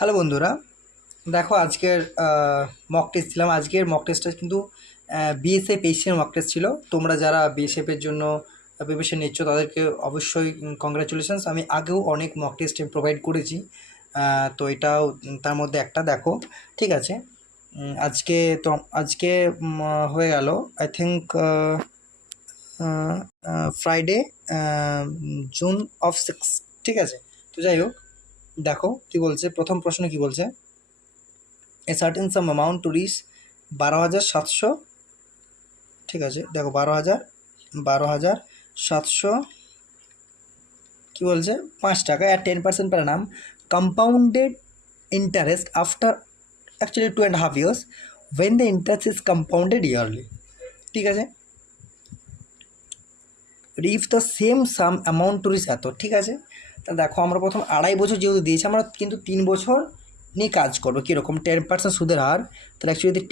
Hello বন্ধুরা, দেখো আজকের মক টেস্ট ছিলাম। আজকের মক টেস্টটা কিন্তু বিএসএফ এশিয়ান মক টেস্ট ছিল। তোমরা যারা বিএসএফের জন্য প্রিপারেশন নিচ্ছ তাদেরকে অবশ্যই কংগ্রাচুলেশনস। আমি আগেও অনেক মক টেস্ট প্রোভাইড করেছি, তো এটাও তার মধ্যে একটা দেখো। ঠিক আছে, আজকে তো আজকে হয়ে গেল I think Friday, June of 6। ঠিক আছে, তো যাই হোক, দেখো কি বলছে। প্রথম প্রশ্ন কি বলছে, a certain some amount to reach 12,700। ঠিক আছে, দেখো 12,700 কী বলছে, 5 টাকা at 10% per annum compounded interest after actually 2.5 years when the interest is compounded yearly। ঠিক আছে, if the same sum amount to reach এত। ঠিক আছে, তা দেখো আমরা প্রথম 2.5 বছর যেহেতু দিয়েছি, আমরা কিন্তু 3 বছর নিয়ে কাজ করবো। কীরকম 10% সুদের হার, তাহলে অ্যাকচুয়ালি যদি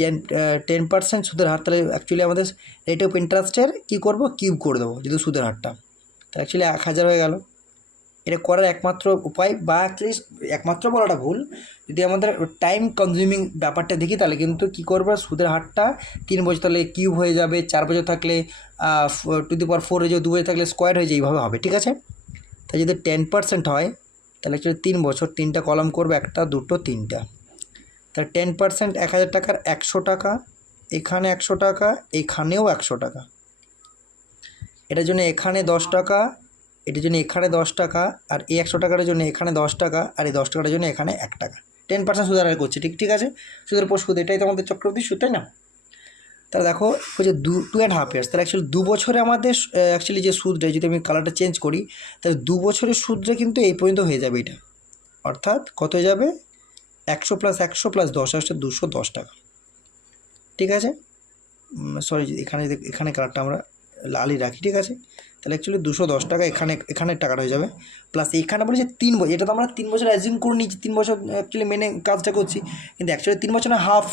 10% সুদের হার, তাহলে অ্যাকচুয়ালি আমাদের রেট অফ ইন্টারেস্টের কী করবো, কিউব করে দেবো যেহেতু সুদের হারটা। তাহলে অ্যাকচুয়ালি 1,000 হয়ে গেল। এটা করার একমাত্র উপায়, বা অ্যাটলিস্ট একমাত্র বলাটা ভুল, যদি আমাদের টাইম কনজিউমিং ব্যাপারটা দেখি তাহলে কিন্তু কী করবো, সুদের হারটা 3 বছর তাহলে কিউব হয়ে যাবে, 4 বছর থাকলে টু দি পাওয়ার 4 হয়ে যাবে, 2 বছর থাকলে স্কোয়ার হয়ে যায়, এইভাবে হবে। ঠিক আছে, তাই যদি 10% হয় তাহলে অ্যাকচুয়ালি 3 বছর, 3টা কলাম করবে, 1টা 2টো 3টা। তাহলে 10% 1,000 টাকার 100 টাকা, এখানে 100 টাকা, এখানেও 100 টাকা। এটার জন্য এখানে 10 টাকা, এটার জন্য এখানে 10 টাকা, আর এই 100 টাকার জন্য এখানে 10 টাকা, আর এই 10 টাকার জন্য এখানে 1 টাকা। 10% সুদ হার করছে। ঠিক আছে, সুদের পর সুদ, এটাই তো আমাদের চক্রবৃদ্ধি সুদ, তাই না? তাহলে দেখো হচ্ছে 2.5 ইয়ার্স, তাহলে অ্যাকচুয়ালি 2 বছরে আমাদের অ্যাকচুয়ালি যে সুদটা, যদি আমি কালারটা চেঞ্জ করি তাহলে 2 বছরের সুদটা কিন্তু এই পর্যন্ত হয়ে যাবে। এটা অর্থাৎ কত হয়ে যাবে, 100 + 100 + 10 আসছে 210 টাকা। ঠিক আছে, সরি, এখানে কালারটা আমরা লালই রাখি। ঠিক আছে, তাহলে অ্যাকচুয়ালি 210 টাকা এখানে টাকাটা হয়ে যাবে। প্লাস এখানে বলেছে 3 বছর, এটা তো আমরা 3 বছর অ্যাজিউম করে নিচ্ছি, 3 বছর অ্যাকচুয়ালি মেনে কাজটা করছি, কিন্তু অ্যাকচুয়ালি 3 বছর না, হাফ,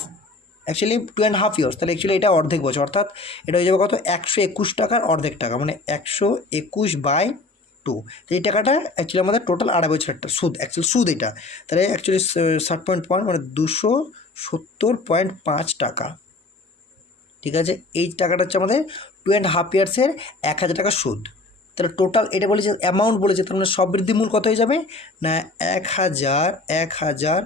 অ্যাকচুয়ালি 2.5 ইয়ার্স। তাহলে অ্যাকচুয়ালি এটা অর্ধেক বছর, অর্থাৎ এটা হয়ে যাবে কত, 121 টাকার অর্ধেক টাকা, মানে 121/2। তো এই টাকাটা অ্যাকচুয়ালি আমাদের টোটাল 2.5 বছর সুদ, অ্যাকচুয়ালি সুদ এটা। তাহলে অ্যাকচুয়ালি 60 মানে 270.5 টাকা। ঠিক আছে, এই টাকাটা হচ্ছে আমাদের 2.5 ইয়ার্সের 1,000 টাকা সুদ। তাহলে টোটাল এটা বলেছে অ্যামাউন্ট বলেছে, তার মানে সব বৃদ্ধিমূল কত হয়ে যাবে না, 1,000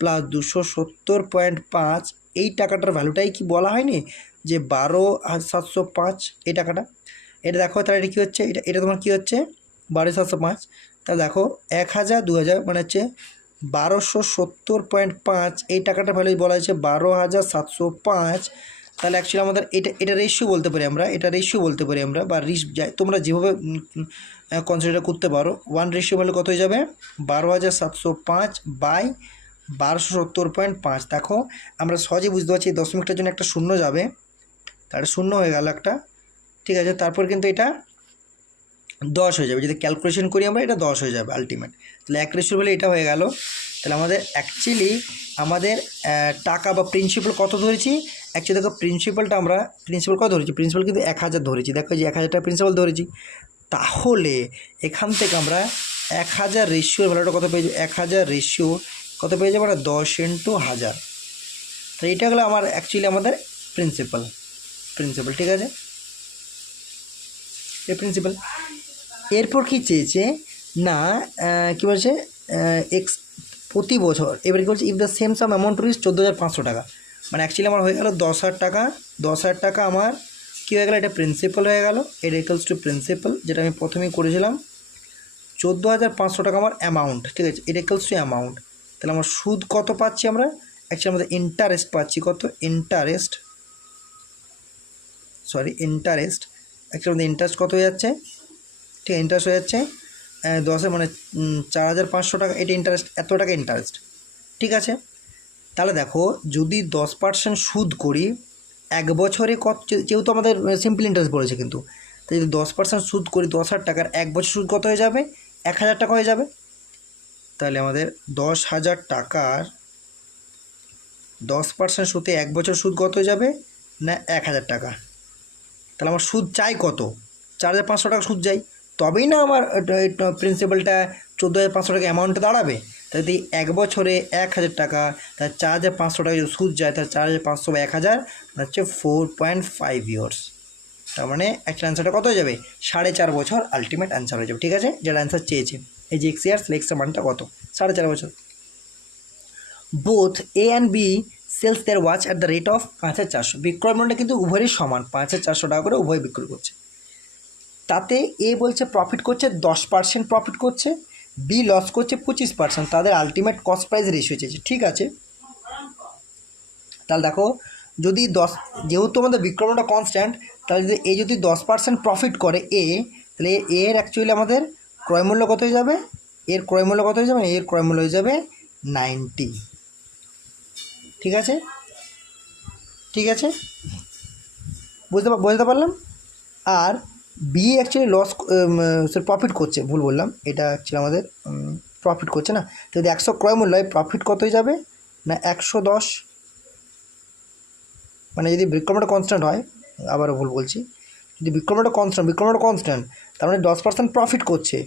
প্লাস 270.5। এই টাকাটার ভ্যালুটাই কি বলা হয়নি যে 12,705 এই টাকাটা। এটা দেখো, তাহলে এটা কী হচ্ছে, এটা তোমার কী হচ্ছে, 12,705। তাহলে দেখো 1,000 2,000 মানে হচ্ছে 1270.5, এই টাকাটার ভ্যালু বলা হয়েছে 12,705। তাহলে অ্যাকচুয়ালি আমাদের এটা রেশিও বলতে পারি আমরা, বা যায়, তোমরা যেভাবে কনসিডার করতে পারো। 1 ভ্যালু কত হয়ে যাবে, 12,705/1270.5। দেখো আমরা সহজে বুঝতে পারছি, এই দশমিকটার জন্য একটা শূন্য যাবে, তাহলে শূন্য হয়ে গেল একটা। ঠিক আছে, তারপর কিন্তু এটা 10 হয়ে যাবে, যদি ক্যালকুলেশন করি আমরা এটা 10 হয়ে যাবে আলটিমেট। তাহলে 1 বলে এটা হয়ে গেল। তাহলে আমাদের অ্যাকচুয়ালি আমাদের টাকা বা প্রিন্সিপাল কত ধরেছি, অ্যাকচুয়ালি দেখো প্রিন্সিপাল কত ধরেছি, প্রিন্সিপাল কিন্তু 1,000 ধরেছি। দেখো যে 1,000 টাকা প্রিন্সিপাল ধরেছি, তাহলে এখান থেকে আমরা 1,000 রেশিওর ভ্যালুটা কত পেয়ে যাবো, 1,000 রেশিও কত পেয়ে যাবো, 10 × 1,000। তো এটা হলো আমার অ্যাকচুয়ালি আমাদের প্রিন্সিপাল। ঠিক আছে, এই প্রিন্সিপাল। এরপর কি চেয়েছে না, কী বলছে, প্রতি বছর। এবার কী বলছে, if the same sum amount reach 14,500 টাকা, মানে অ্যাকচুয়ালি আমার হয়ে গেল 10,000 টাকা। 10,000 টাকা আমার কী হয়ে গেল, এটা প্রিন্সিপাল হয়ে গেল, এটা ইকুয়ালস টু প্রিন্সিপাল, যেটা আমি প্রথমেই করেছিলাম। 14,500 টাকা আমার অ্যামাউন্ট। ঠিক আছে, এটা ইকুয়ালস টু অ্যামাউন্ট। তাহলে আমার সুদ কত পাচ্ছি আমরা, অ্যাকচুয়ালি আমাদের ইন্টারেস্ট পাচ্ছি কত, ইন্টারেস্ট অ্যাকচুয়ালি আমাদের ইন্টারেস্ট কত হয়ে যাচ্ছে, ঠিক আছে, ইন্টারেস্ট হয়ে যাচ্ছে 10 মানে 4,500 টাকা, এটা ইন্টারেস্ট, এত টাকা ইন্টারেস্ট। ঠিক আছে, তাহলে দেখো যদি 10% সুদ করি 1 বছরে কত, যেহেতু আমাদের সিম্পল ইন্টারেস্ট পড়েছে কিন্তু, তো যদি 10% সুদ করি 10,000 টাকার, 1 বছর সুদ কত হয়ে যাবে, 1,000 টাকা হয়ে যাবে। তাহলে আমাদের 10,000 টাকার 10% সুদে 1 বছর সুদ কত হয়ে যাবে না, 1,000 টাকা। তাহলে আমার সুদ চাই কত, 4,500 টাকা সুদ চাই, তবেই না আমার প্রিন্সিপালটা 14,500 টাকা অ্যামাউন্টে দাঁড়াবে। তাহলে যদি 1 বছরে 1000 টাকা, তার 4500 টাকা যদি সুদ যায়, তাহলে 4500 বা 1000 হচ্ছে 4.5 ইয়ার্স। তার মানে একটা অ্যান্সারটা কত হয়ে যাবে? 4.5 বছর আলটিমেট অ্যান্সার হয়ে যাবে। ঠিক আছে, যেটা অ্যান্সার চেয়েছে এই যে এক্স ইয়ার্স, এক্সের মানটা কত? 4.5 বছর। Both A and B sells their watch at the rate of 5400। বিক্রয় মূল্যটা কিন্তু উভয়েরই সমান, 5400 টাকা করে উভয় বিক্রয় করছে। তাতে এ বলছে প্রফিট করছে 10% প্রফিট করছে, বি লস করছে 25%। তাদের আলটিমেট কস্ট প্রাইস রেশিও চেয়েছে। ঠিক আছে, তাহলে দেখো যদি যেহেতু আমাদের বিক্রয়টা কনস্ট্যান্ট, তাহলে যদি এ যদি 10% প্রফিট করে তাহলে এর অ্যাকচুয়ালি আমাদের ক্রয়মূল্য কত হয়ে যাবে? এর ক্রয়মূল্য কত হয়ে যাবে? এর ক্রয়মূল্য হয়ে যাবে 90। ঠিক আছে, ঠিক আছে, বুঝতে পারলাম। আর বি অ্যাকচুয়ালি প্রফিট করছে, ভুল বললাম, এটা অ্যাকচুয়ালি আমাদের প্রফিট করছে না। তো যদি 100 ক্রয়মূল্য হয়, প্রফিট কত হয়ে যাবে? না 110। মানে যদি বিক্রয়টা কনস্ট্যান্ট হয়, আবারও ভুল বলছি, যদি বিক্রয়টা কনস্ট্যান্ট, তার মানে 10% প্রফিট করছে,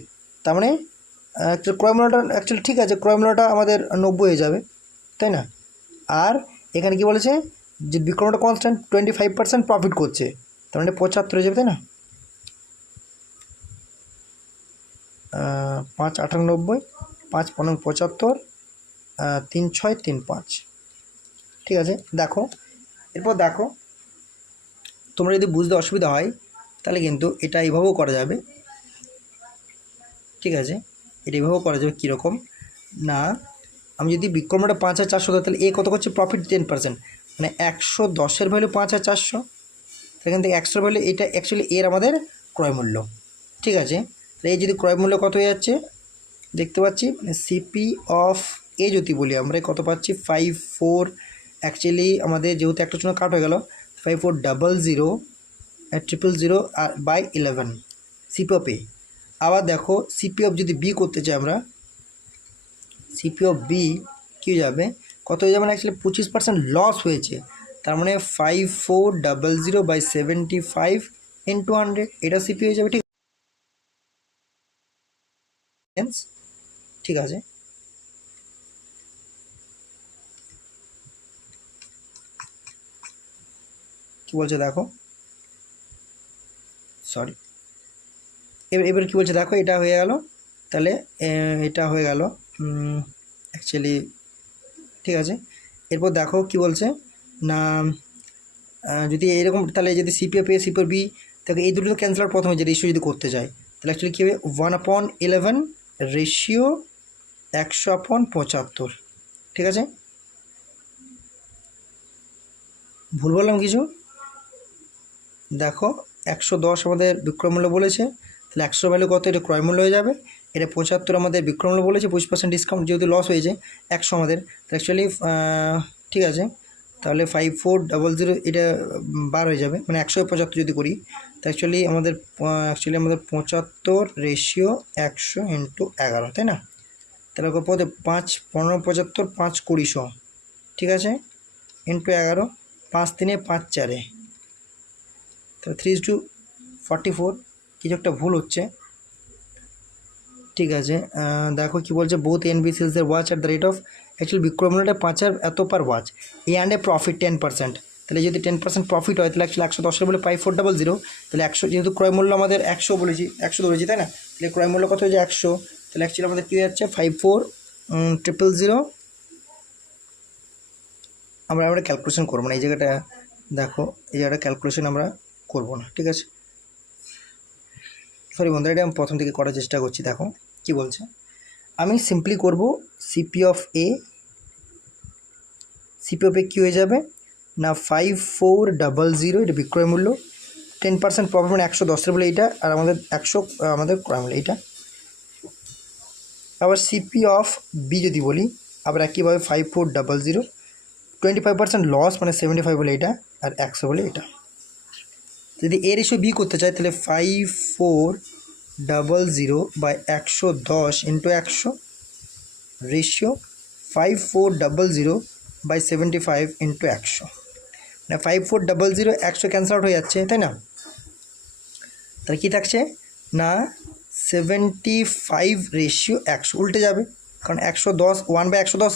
তার মানে ক্রয়মূল্যটা অ্যাকচুয়ালি ঠিক আছে, ক্রয়মূল্যটা আমাদের 90 হয়ে যাবে, তাই না? আর এখানে কি বলেছে যে বিক্রয়টা কনস্ট্যান্ট 25% প্রফিট করছে, তার মানে 75 হয়ে যাবে, তাই না? 5 98, 5 15 75, 3 6 3 5। ঠিক আছে, দেখো এরপর দেখো, তোমরা যদি বুঝতে অসুবিধা হয় তাহলে কিন্তু এটা এইভাবেও করা যাবে। ঠিক আছে, এটা এইভাবেও করা যাবে। কীরকম না, আমি যদি বিক্রয়টা 5400, তাহলে এ কত করছে? প্রফিট 10%, মানে 110-এর ভ্যালু 5400, সেখান থেকে 100-এর ভ্যালু, এটা অ্যাকচুয়ালি এর আমাদের ক্রয়মূল্য। ঠিক আছে, তাহলে এই যদি ক্রয়মূল্য কত হয়ে যাচ্ছে দেখতে পাচ্ছি, মানে সিপি অফ এ যদি বলি আমরা কত পাচ্ছি? 54, অ্যাকচুয়ালি আমাদের যেহেতু একটা জন্য কাট হয়ে গেল, 5400 আর বাই 11 সিপি অফ এ। আবার দেখো সিপি অফ যদি বি করতে চাই আমরা, সিপি অফ বি কী হয়ে যাবে? কত হয়ে যাবে? অ্যাকচুয়ালি 25% লস হয়েছে, তার মানে 5400 বাই 75 ইন্টু 100, এটা সিপি হয়ে যাবে। ঠিক আছে, কি বলছে দেখো, সরি, এবার কী বলছে দেখো, এটা হয়ে গেল, তাহলে এটা হয়ে গেল অ্যাকচুয়ালি। ঠিক আছে, এরপর দেখো কি বলছে না, যদি এরকম, তাহলে যদি সিপিএফ এ সিপিএফ বি, তাহলে এই দুটো তো ক্যান্সেল আউট প্রথমে যে রেশিও যদি করতে চাই, তাহলে অ্যাকচুয়ালি কী হবে? 1/11 রেশিও 100/75। ঠিক আছে, ভুল বললাম কিছু? দেখো 110 আমাদের বিক্রয়মূল্য বলেছে, তাহলে 100 ভ্যালু কত? এটা ক্রয়মূল্য হয়ে যাবে। এটা 75 আমাদের বিক্রয়মূল্য বলেছে, 25% ডিসকাউন্ট যেহেতু লস হয়েছে 100 আমাদের, তো অ্যাকচুয়ালি ঠিক আছে, তাহলে 5400 এটা বার হয়ে যাবে, মানে 175 যদি করি, তো অ্যাকচুয়ালি আমাদের 75 রেশিও 100 ইন্টু 11, তাই না? তাহলে কত? 5 15 75 5 20 ঠিক আছে, ইন্টু 11, 5 3 5 4, তাহলে 3:44, কিছু একটা ভুল হচ্ছে। ঠিক আছে, দেখো কি বলছে, বোথ এনবি সেলসের watch at the rate of, actually বিক্রয় মূল্যটা 5 এত per watch, A and a profit 10%, তাহলে যদি 10% প্রফিট হয়, তাহলে অ্যাকচুয়ালি 110 বলে 5400, তাহলে 100, যেহেতু ক্রয় মূল্য আমাদের 100 বলেছি, 100 ধরেছি, তাই না? তাহলে ক্রয় মূল্য কত হয়েছে? 100, তাহলে অ্যাকচুয়ালি আমাদের কী হয়ে যাচ্ছে? 54,000। আমরা ক্যালকুলেশন করবো না এই জায়গাটা, দেখো এই জায়গাটা ক্যালকুলেশন আমরা করবো না। ঠিক আছে, সরি বন্ধুরা, এটা আমি প্রথম থেকে করার চেষ্টা করছি। দেখো কি বলছে, আমি সিম্পলি করব সিপি অফ এ কী হয়ে যাবে না 5400, এটা বিক্রয় মূল্য, 10% প্রফিট মানে 110 বলে এইটা, আর আমাদের 100 আমাদের ক্রয় মূল্য এইটা। আবার সিপি অফ বি যদি বলি, আবার একইভাবে 5400, 25% লস মানে 75 বলে এইটা, আর 100 বলে এটা। যদি এ রেশিও বি করতে চাই, তাহলে 5400 by 110 into 100 ratio 5400 by 75 into 100, মানে 5400 100 ক্যান্সেল আউট হয়ে যাচ্ছে, তাই না? তাহলে কী থাকছে না 75 রেশিও 100, উল্টে যাবে, কারণ 110 1/110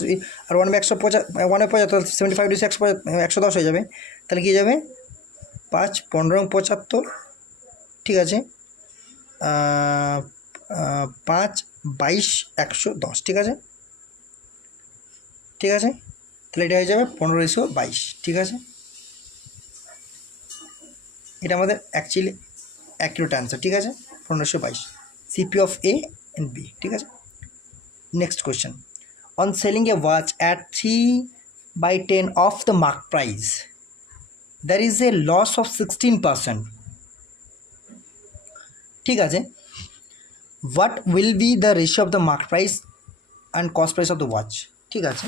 আর 1/150 1/75 75 × 110 হয়ে যাবে। তাহলে কী যাবে 5 15 75, ঠিক আছে, 5 22 110, ঠিক আছে, ঠিক আছে। তাহলে এটা হয়ে যাবে 15:22, ঠিক আছে। এটা আমাদের অ্যাকচুয়ালি অ্যাকিউরেট অ্যান্সার, ঠিক আছে, 1522 CP of A and B, ঠিক আছে। Next question, on selling a watch at 3/10 of the mark price there is a loss of 16%, ঠিক আছে। What will be the ratio of the mark price and cost price of the watch, ঠিক আছে।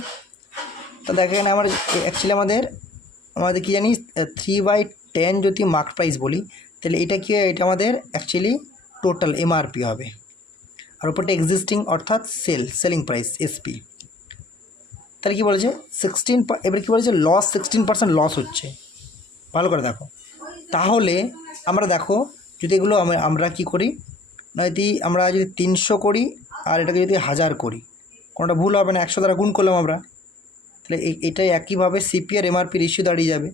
তো দেখেন আমার actually আমাদের কী জানি 3/10 যদি মার্ক প্রাইস বলি, তাহলে এটা কি, এটা আমাদের অ্যাকচুয়ালি টোটাল এমআরপি হবে, আর উপরটা এক্সিস্টিং অর্থাৎ সেলিং প্রাইস এসপি। তাহলে কী বলেছে 16, এবার কী বলেছে লস 16% লস হচ্ছে, ভালো করে দেখো। তাহলে আমরা দেখো যদি এগুলো আমরা কী করি না, যদি আমরা যদি 300 করি আর এটাকে যদি 1000 করি, কোনোটা ভুল হবে না, 100 দ্বারা গুণ করলাম আমরা, তাহলে এটাই একইভাবে সিপি আর এমআরপি রেশিও দাঁড়িয়ে যাবে।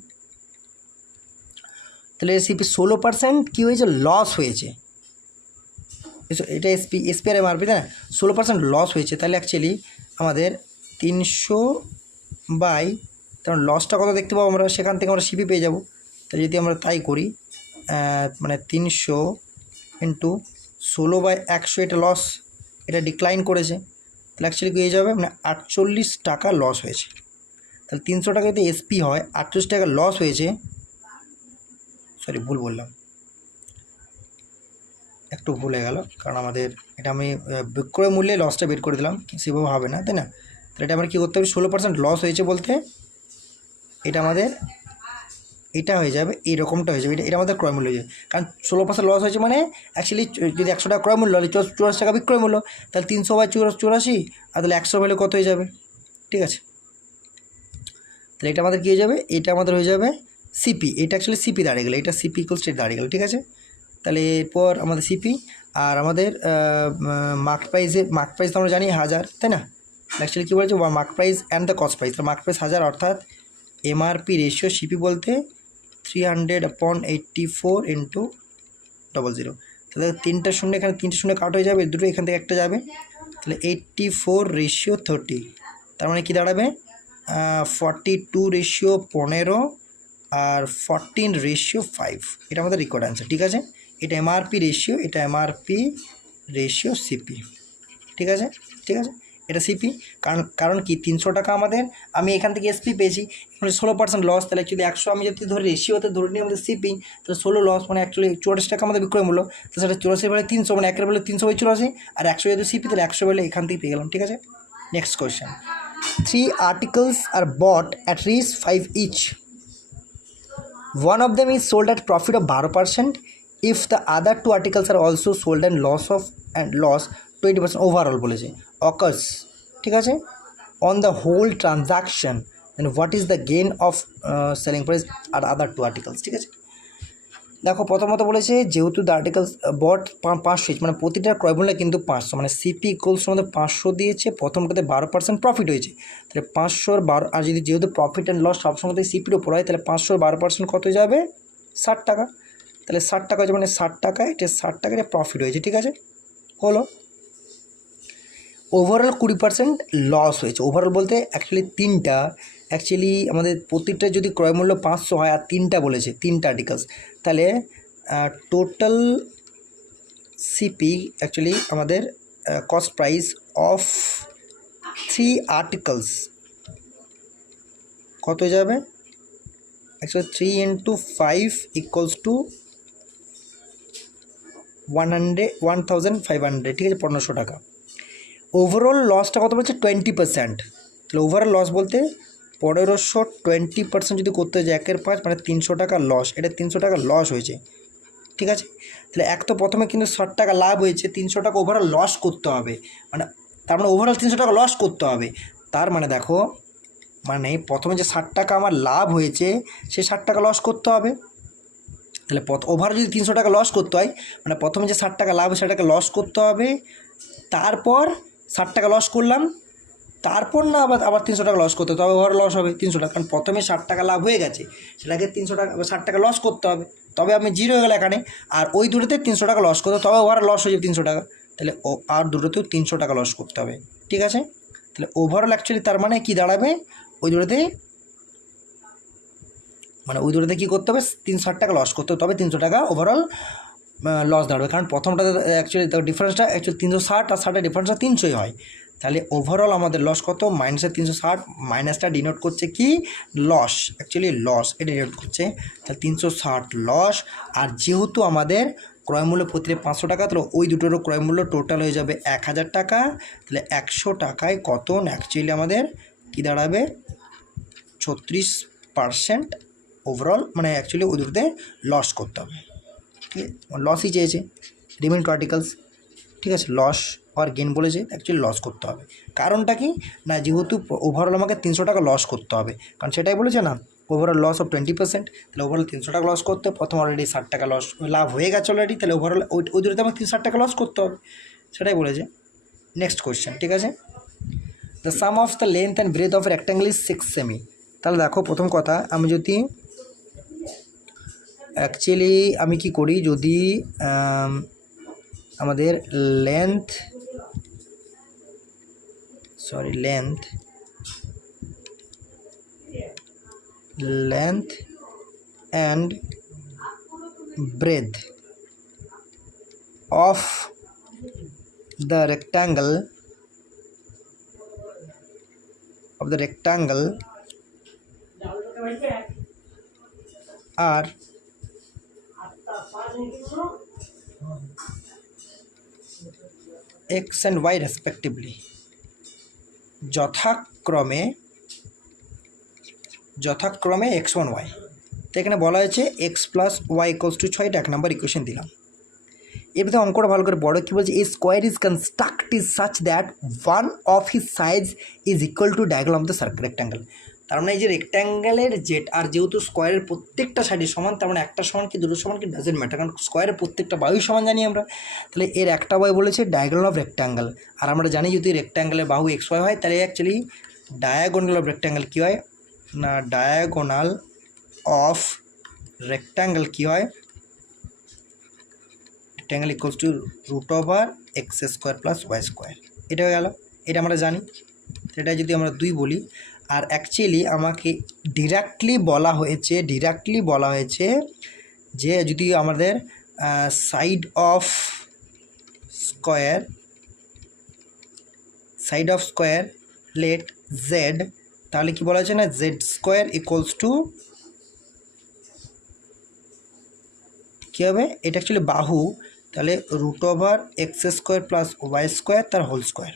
তাহলে সিপি 16% কী হয়েছে, লস হয়েছে, এটা এসপি আর এমআরপি, তাই না, 16% লস হয়েছে। তাহলে অ্যাকচুয়ালি আমাদের 300 বাই, কারণ লসটা কত দেখতে পাবো আমরা, সেখান থেকে আমরা সিপি পেয়ে যাব। তাই যদি আমরা তাই করি, মানে 300 ইন্টু 16/100, এটা লস, এটা ডিক্লাইন করেছে, তাহলে অ্যাকচুয়ালি কী হয়ে যাবে, মানে 48 টাকা লস হয়েছে। তাহলে 300 টাকা যদি এসপি হয়, 48 টাকা লস হয়েছে, সরি ভুল বললাম, একটু ভুল হয়ে গেল, কারণ আমাদের এটা আমি বিক্রয় মূল্যে লসটা বের করে দিলাম, সেভাবে হবে না, তাই না। তাহলে এটা আমরা কী করতে হবে, 16% লস হয়েছে বলতে এটা আমাদের এটা হয়ে যাবে, এইরকমটা হয়ে যাবে, এটা আমাদের ক্রয় মূল্য হয়ে যাবে। কারণ 16% লস হয়েছে মানে অ্যাকচুয়ালি যদি 100 টাকা ক্রয় মূল্য হলে 84 টাকা বিক্রয় মূল্য, তাহলে 300/84, আর তাহলে 100 হলে কত হয়ে যাবে, ঠিক আছে। তাহলে এটা আমাদের কী হয়ে যাবে, এটা আমাদের হয়ে যাবে সিপি, এটা অ্যাকচুয়ালি সিপি দাঁড়িয়ে গেলো, এটা সিপি ইকুয়াল স্টেট দাঁড়িয়ে গেলো, ঠিক আছে। তাহলে এরপর আমাদের সিপি আর আমাদের মার্ক প্রাইস তো আমরা জানি 1000, তাই না। অ্যাকচুয়ালি কী বলেছে, mark price and the cost price, mark price 1000 অর্থাৎ এমআরপি রেশিও সিপি বলতে 300/84 ইন্টু 00। তাহলে 3টা শূন্য, এখানে 3টে শূন্য কাট হয়ে যাবে, দুটো এখান থেকে একটা যাবে, তাহলে 84/30, তার মানে কী দাঁড়াবে 42/15 আর 14/5, এটা আমাদের রেকর্ড অ্যান্সার, ঠিক আছে। এটা এমআরপি রেশিও, এটা এমআরপি রেশিও সিপি, ঠিক আছে, ঠিক আছে, এটা সিপি। কারণ কি 300 টাকা আমাদের, আমি এখান থেকে এসপি পেয়েছি, এখানে 16% লস, তাহলে অ্যাকচুয়ালি 100 আমি যদি ধরে রেশিওতে ধরে নিই আমাদের সিপি, তাহলে 16 লস মানে অ্যাকচুয়ালি 84 টাকা আমাদের বিক্রয় মূল্য, তো সেটা 84/300 মানে 1/3 300/84, আর 100 যদি সিপি তাহলে 100 এখান থেকে পেয়ে গেলাম, ঠিক আছে। Next question, 3 articles are bought at least 5 each. One of them is sold at profit of 12% if the other 2 articles are also sold and loss 20% overall বলেছে occurs, ঠিক আছে, on the whole transaction, then what is the gain of selling price at other 2 articles, ঠিক আছে। দেখো প্রথমত বলেছে যেহেতু the articles বট 500, মানে প্রতিটা ক্রয় মূল্য কিন্তু 500, মানে সিপি ইকুয়ালস আমাদের 500 দিয়েছে, প্রথমটাতে 12% প্রফিট হয়েছে, তাহলে 500 12, আর যেহেতু প্রফিট অ্যান্ড লস সবসময় সিপির ওপর হয়, তাহলে 500 12% কত হয়ে যাবে 60 টাকা, তাহলে 60 টাকা হচ্ছে মানে 60 টাকায় এটা 60 টাকায় প্রফিট হয়েছে, ঠিক আছে, হলো। ওভারঅল 20% লস হয়েছে, ওভারঅল বলতে অ্যাকচুয়ালি 3টা, অ্যাকচুয়ালি আমাদের প্রতিটা যদি ক্রয় মূল্য 500 হয় আর 3টা বলেছে 3টা আর্টিকেলস, তাহলে টোটাল সিপি অ্যাকচুয়ালি আমাদের কস্ট প্রাইস অফ 3 আর্টিকেলস কত হয়ে যাবে, অ্যাকচুয়ালি 3 × 5 = 1500, ঠিক আছে, 1500 টাকা। ওভারঅল লসটা কত বলছে 20%, তাহলে ওভারঅল লস বলতে 1500 20% যদি করতে হয় 1/5 মানে 300 টাকা লস, এটা 300 টাকা লস হয়েছে, ঠিক আছে। তাহলে এক তো প্রথমে কিন্তু 60 টাকা লাভ হয়েছে, 300 টাকা ওভারঅল লস করতে হবে, মানে তার মানে ওভারঅল 300 টাকা লস করতে হবে, তার মানে দেখো মানে প্রথমে যে 60 টাকা আমার লাভ হয়েছে সে 60 টাকা লস করতে হবে, তাহলে ওভারঅল যদি 300 টাকা লস করতে হয় মানে প্রথমে যে 60 টাকা লাভ সেটাকে লস করতে হবে, তারপর টাকা লস করলাম, তারপর না আবার 300 টাকা লস করতে হবে, তবে ওভার লস হবে 300 টাকা, কারণ প্রথমে 60 টাকা লাভ হয়ে গেছে, সেটাকে 300 টাকা 60 টাকা লস করতে হবে, তবে আমি জিরো হয়ে গেল এখানে। আর ওই দুটোতে 300 টাকা লস করতে হবে, তবে ওভার লস হয়ে যাবে 300 টাকা, তাহলে ও আর দুটোতেও 300 টাকা লস করতে হবে, ঠিক আছে। তাহলে ওভারঅল অ্যাকচুয়ালি তার মানে কি দাঁড়াবে, ওই দুটোতে কী করতে হবে, 360 টাকা লস করতে হবে, তবে 300 টাকা ওভারঅল লস দাঁড়াবে, কারণ প্রথমটাতে অ্যাকচুয়ালি ডিফারেন্সটা অ্যাকচুয়ালি 360 আর 60 ডিফারেন্সটা 300ই হয়। তাহলে ওভারঅল আমাদের লস কত, -360, মাইনাসটা ডিনোট করছে কি লস, অ্যাকচুয়ালি লস এটা ডিনোট করছে, তাহলে 360 লস। আর যেহেতু আমাদের ক্রয়মূল্য প্রতিটা 500 টাকা, তাহলে ওই দুটোরও ক্রয়মূল্য টোটাল হয়ে যাবে 1000 টাকা, তাহলে 100 টাকায় কত অ্যাকচুয়ালি আমাদের কী দাঁড়াবে 36% ওভারঅল, অ্যাকচুয়ালি ওই দুটোতে লস করতে হবে, ঠিক আছে, লসই চেয়েছে রিমেইন টু আর্টিকেলস, ঠিক আছে, লস আর গেন বলেছে, অ্যাকচুয়ালি লস করতে হবে। কারণটা কি না, যেহেতু ওভারঅল আমাকে 300 টাকা লস করতে হবে, কারণ সেটাই বলেছে না, ওভারঅল লস অফ 20%, তাহলে ওভারঅল 300 টাকা লস করতে হবে, প্রথম অলরেডি 60 টাকা লস লাভ হয়ে গেছে অলরেডি, তাহলে ওভারঅল ওই দুটোতে আমাকে 360 টাকা লস করতে হবে, সেটাই বলেছে। নেক্সট কোয়েশ্চেন, ঠিক আছে, the sum of the length and breadth of rectangle is 6 সেমি। তাহলে দেখো প্রথম কথা, আমি যদি অ্যাকচুয়ালি আমি কি করি, যদি আমাদের length and breadth of the rectangle are x and y respectively, যথাক্রমে x1 y। তো এখানে বলা হয়েছে x + y = 6, এটা 1 নম্বর ইকুয়েশন দিলাম। এবারে অঙ্কটা ভালো করে বড়, কী বলছে, a square is constructed such that one of his size is equal to diagonal of the circle rectangle. তার মানে এই যে রেক্ট্যাঙ্গেলের জেড, আর যেহেতু স্কোয়ারের প্রত্যেকটা সাইডে সমান, তার মানে একটা সমান কি দুটো সমান কি ডাজেন্ট ম্যাটার, কারণ স্কোয়ারের প্রত্যেকটা বাহুই সমান জানি আমরা, তাহলে এর একটা বাহু বলেছে ডায়াগোনাল অফ রেক্ট্যাঙ্গেল। আর আমরা জানি যদি রেক্ট্যাঙ্গেলের বাহু এক্স ওয়াই হয়, তাহলে অ্যাকচুয়ালি ডায়াগোনাল অফ রেক্ট্যাঙ্গেল কী হয় না, ডায়াগোনাল অফ রেক্ট্যাঙ্গেল কী হয়, rectangle equals to √x² + y², এটা হয়ে গেল, এটা আমরা জানি। এটা যদি আমরা 2 বলি, আর অ্যাকচুয়ালি আমাকে ডিরেক্টলি বলা হয়েছে যে যদি আমাদের side of square let z, তাহলে কি বলা হয়েছে না, z² ইকুয়ালস টু কী হবে, এটা অ্যাকচুয়ালি বাহু, তাহলে √x² + y² তার হোল স্কোয়ার,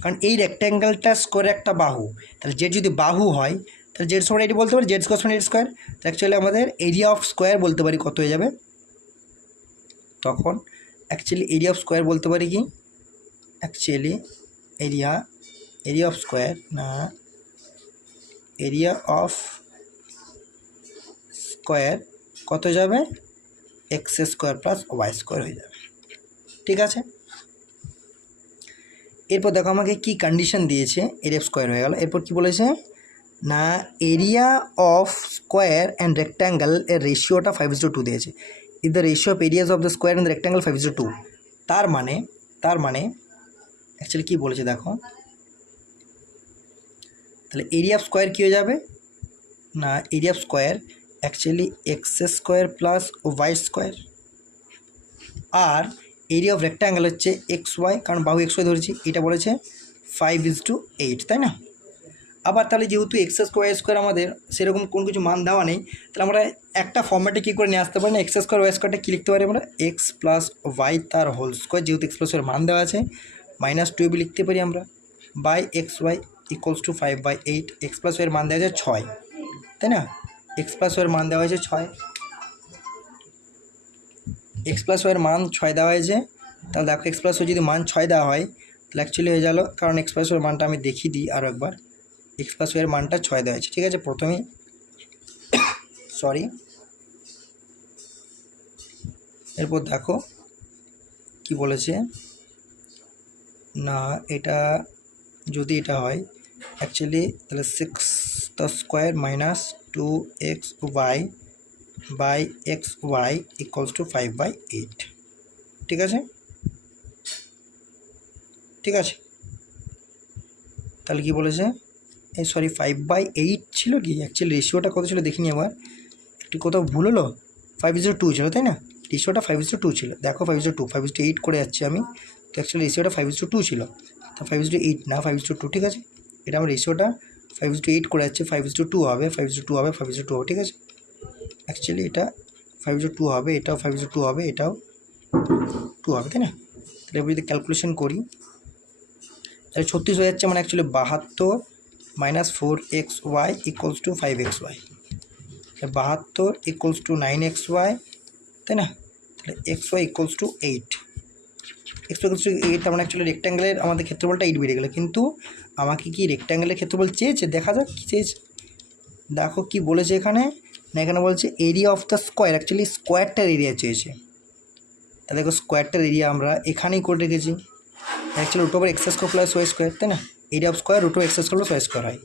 কারণ এই রেক্ট্যাঙ্গেলটা স্কোয়ার একটা বাহু, তাহলে জেড যদি বাহু হয়, তাহলে জেড সমান এটি বলতে পারি, জেড স্কোয়ার সমান এর স্কোয়ার, তো অ্যাকচুয়ালি আমাদের এরিয়া অফ স্কোয়ার বলতে পারি কত হয়ে যাবে, তখন অ্যাকচুয়ালি এরিয়া অফ স্কোয়ার বলতে পারি কি, অ্যাকচুয়ালি এরিয়া অফ স্কোয়ার না, এরিয়া অফ স্কোয়ার কত যাবে, x² + y² হয়ে যাবে, ঠিক আছে। এরপর দেখো আমাকে কি কন্ডিশন দিয়েছে, এরিয়া অফ স্কোয়ার হয়ে গেল, এরপর কি বলেছে না, area of square and rectangle এর রেশিওটা 5:2 দিয়েছে, is the ratio of areas of the square and the rectangle 5:2, তার মানে অ্যাকচুয়ালি কী বলেছে দেখো, তাহলে এরিয়া অফ স্কোয়ার কী হয়ে যাবে না, area of square actually x² + y², আর এরিয়া অফ রেক্ট্যাঙ্গেল হচ্ছে xy, কারণ বাহু xy ধরেছি, এটা বলেছে 5:8, তাই না। আবার তাহলে যেহেতু x² y² আমাদের সেরকম কোনো কিছু মান দেওয়া নেই, তাহলে আমরা একটা ফর্ম্যাটে কী করে নিয়ে আসতে পারি না, x² y² কী লিখতে পারি আমরা, x + y তার হোল স্কোয়ার, যেহেতু x + y এর মান দেওয়া আছে, -12 লিখতে পারি আমরা, by xy equals to 5/8, x + y এর মান দেওয়া আছে 6, তাই না, x + y এর মান দেওয়া হয়েছে 6, x + y এর মান 6 দেওয়া হয়েছে, তাহলে দেখো x + y যদি মান 6 দেওয়া হয়, তাহলে অ্যাকচুয়ালি হয়ে গেল, কারণ x + y এর মানটা আমি দেখিয়ে দিই আরও একবার, x + y এর মানটা 6 দেওয়া হয়েছে, ঠিক আছে। প্রথমেই এরপর দেখো কি বলেছে, না, এটা যদি এটা হয় অ্যাকচুয়ালি তাহলে 6 the square minus 2xy by xy equals to 5/8। ঠিক আছে, ঠিক আছে। তাহলে কি বলেছে, এই সরি 5/8 ছিল কি, অ্যাকচুয়ালি রেশিওটা কত ছিল দেখিনি আবার, একটু কোথাও ভুল হলো। 5:2 ছিল তাই না, রেশিওটা 5:2 ছিল, দেখো 5:2 5:8 করে যাচ্ছি আমি, তো অ্যাকচুয়ালি রেশিওটা 5:2 ছিল, তো 5:8 না 5:2, ঠিক আছে। এটা আমার রেশিওটা 5:8 করে যাচ্ছে, 5:2 হবে, 5:2 হবে, 5:2 হবে, ঠিক আছে। অ্যাকচুয়ালি এটা 5:2 হবে, এটাও 5:2 হবে, এটাও 2 হবে, তাই না। তাহলে এবার যদি ক্যালকুলেশন করি তাহলে 36 হয়ে যাচ্ছে, মানে actually 72 minus 4xy equals to 5xy, 72 equals to 9xy, তাই না। তাহলে xy equals two 8, x equals to 8, তার মানে অ্যাকচুয়ালি রেক্ট্যাঙ্গেলের আমাদের ক্ষেত্রফলটা 8 বেড়ে গেলো, কিন্তু আমাকে কি রেক্ট্যাঙ্গেলের ক্ষেত্রফল চেয়েছে, দেখা যাক কী চেয়েছে। দেখো কি বলেছে এখানে, না এখানে বলছে area of the square, actually স্কোয়ারটার এরিয়া চেয়েছে। তাহলে দেখো স্কোয়ারটার এরিয়া আমরা এখানেই করে রেখেছি, actually root over X square plus Y square, তাই না। Area of square root over X square plus Y square হয়।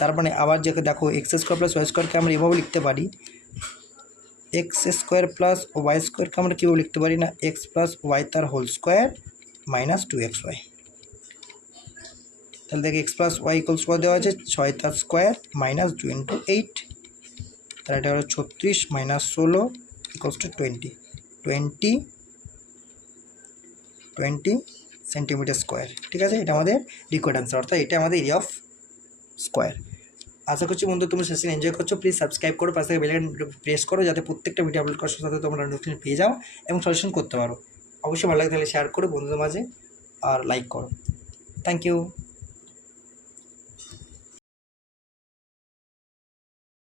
তার মানে আবার যে দেখো এক্স স্কোয়ার প্লাস ওয়াই স্কোয়ারকে আমরা এভাবে লিখতে পারি, এক্স স্কোয়ার প্লাস ওয়াই স্কোয়ারকে আমরা কীভাবে লিখতে পারি না, এক্স প্লাস ওয়াই তার হোল স্কোয়ার মাইনাস 2xy। তাহলে দেখো এক্স প্লাস ওয়াই ইকুয়ালস কত দেওয়া আছে, 6 তার স্কোয়ার মাইনাস 2 × 8, তাহলে এটা হলো 36 minus 16 equals to 20 centimetre square. ঠিক আছে, এটা আমাদের রিকোয়ার্ড অ্যান্সার, অর্থাৎ এটা আমাদের এরিয়া অফ স্কোয়ার। আশা করছি বন্ধু তুমি সেশন এনজয় করছো। প্লিজ সাবস্ক্রাইব করো, পাশে বেল আইকন প্রেস করো, যাতে প্রত্যেকটা ভিডিও আপলোড করার সাথে তোমরা নোটিফিকেশন পেয়ে যাও এবং সলিউশন করতে পারো। অবশ্যই ভালো লাগে তাহলে শেয়ার করো বন্ধুদের মাঝে আর লাইক করো। Thank you.